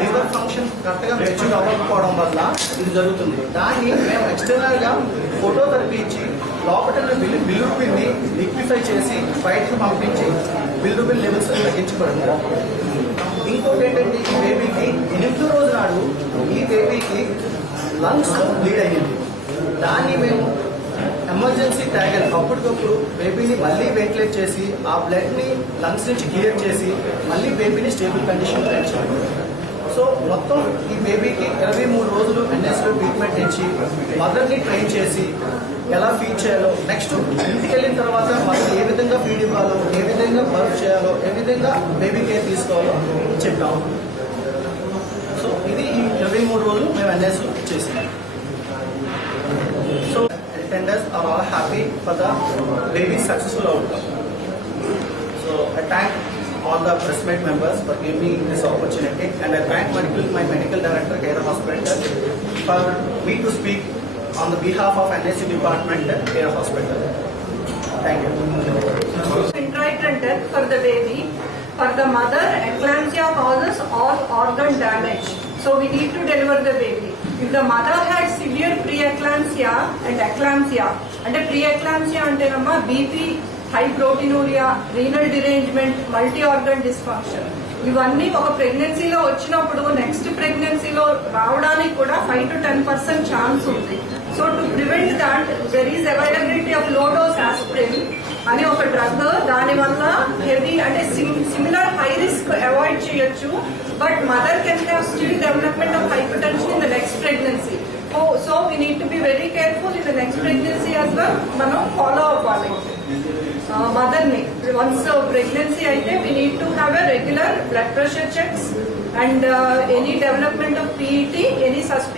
Liver function correct గా mature అవ్వకపోవడం వల్ల ఇది జరుగుతుంది. దాన్ని మేము ఎక్స్టర్నల్ గా ఫోటోథెరపీ ఇచ్చి లోపల బిలిరూబిన్ ని లిక్విఫై చేసి బయటకు పంపించి బిలిరూబిన్ లెవెల్స్ తగ్గించబడింది. ఇంకోటి ఏంటంటే ఈ బేబీకి 8వ రోజు నాడు ఈ బేబీకి లంగ్స్ బ్లీడ్ అయ్యింది. దాన్ని మేము ఎమర్జెన్సీ ట్యాగల్ అప్పటికప్పుడు బేబీని మళ్ళీ వెంటిలేట్ చేసి ఆ బ్లడ్ ని లంగ్స్ నుంచి క్లియర్ చేసి మళ్ళీ బేబీని స్టేబుల్ కండిషన్ లో తెచ్చాము. సో మొత్తం ఈ బేబీకి 23 రోజులు ఎన్ఎస్ లో ట్రీట్మెంట్ ఇచ్చి మదర్ ని ట్రైన్ చేసి ఎలా ఫీడ్ చేయాలో, నెక్స్ట్ ఇంటికి వెళ్ళిన తర్వాత మదర్ ఏ విధంగా ఫీడ్ ఇవ్వాలో, ఏ విధంగా బర్త్ చేయాలో, ఏ విధంగా బేబీ కేర్ తీసుకోవాలో చెప్పాము. సో ఇది ఈ 23 రోజులు మేము ఎన్ఎస్ లో చేసాము. So attenders are all happy for the baby's successful outcome. So I thank all the pressmate members for giving me this opportunity, and I thank my medical director, Care Hospital, for me to speak on the behalf of NSC department, Care Hospital. Thank you. Intrauterine death for the baby. For the mother, eclampsia causes all organ damage. So we need to deliver the baby. If the mother had severe preeclampsia and eclampsia, and preeclampsia ante namma BP, high proteinuria, renal derangement, multi-organ dysfunction. ఇవన్నీ ఒక ప్రెగ్నెన్సీలో వచ్చినప్పుడు next ప్రెగ్నెన్సీలో రావడానికి కూడా 5 to 10% chance ఉంది. So to prevent that there is availability of low dose aspirin అని ఒక డ్రగ్. దాని వల్ల హెవీ అంటే సిమిలర్ హై రిస్క్ అవాయిడ్ చేయొచ్చు, but mother can have still development of hyper tension in the next pregnancy. So we need to be very careful in the next pregnancy as well. మనం follow అవ్వాలి mother ని. Once pregnancy అయితే we need to have a regular blood pressure checks and any development of PET, any suspicion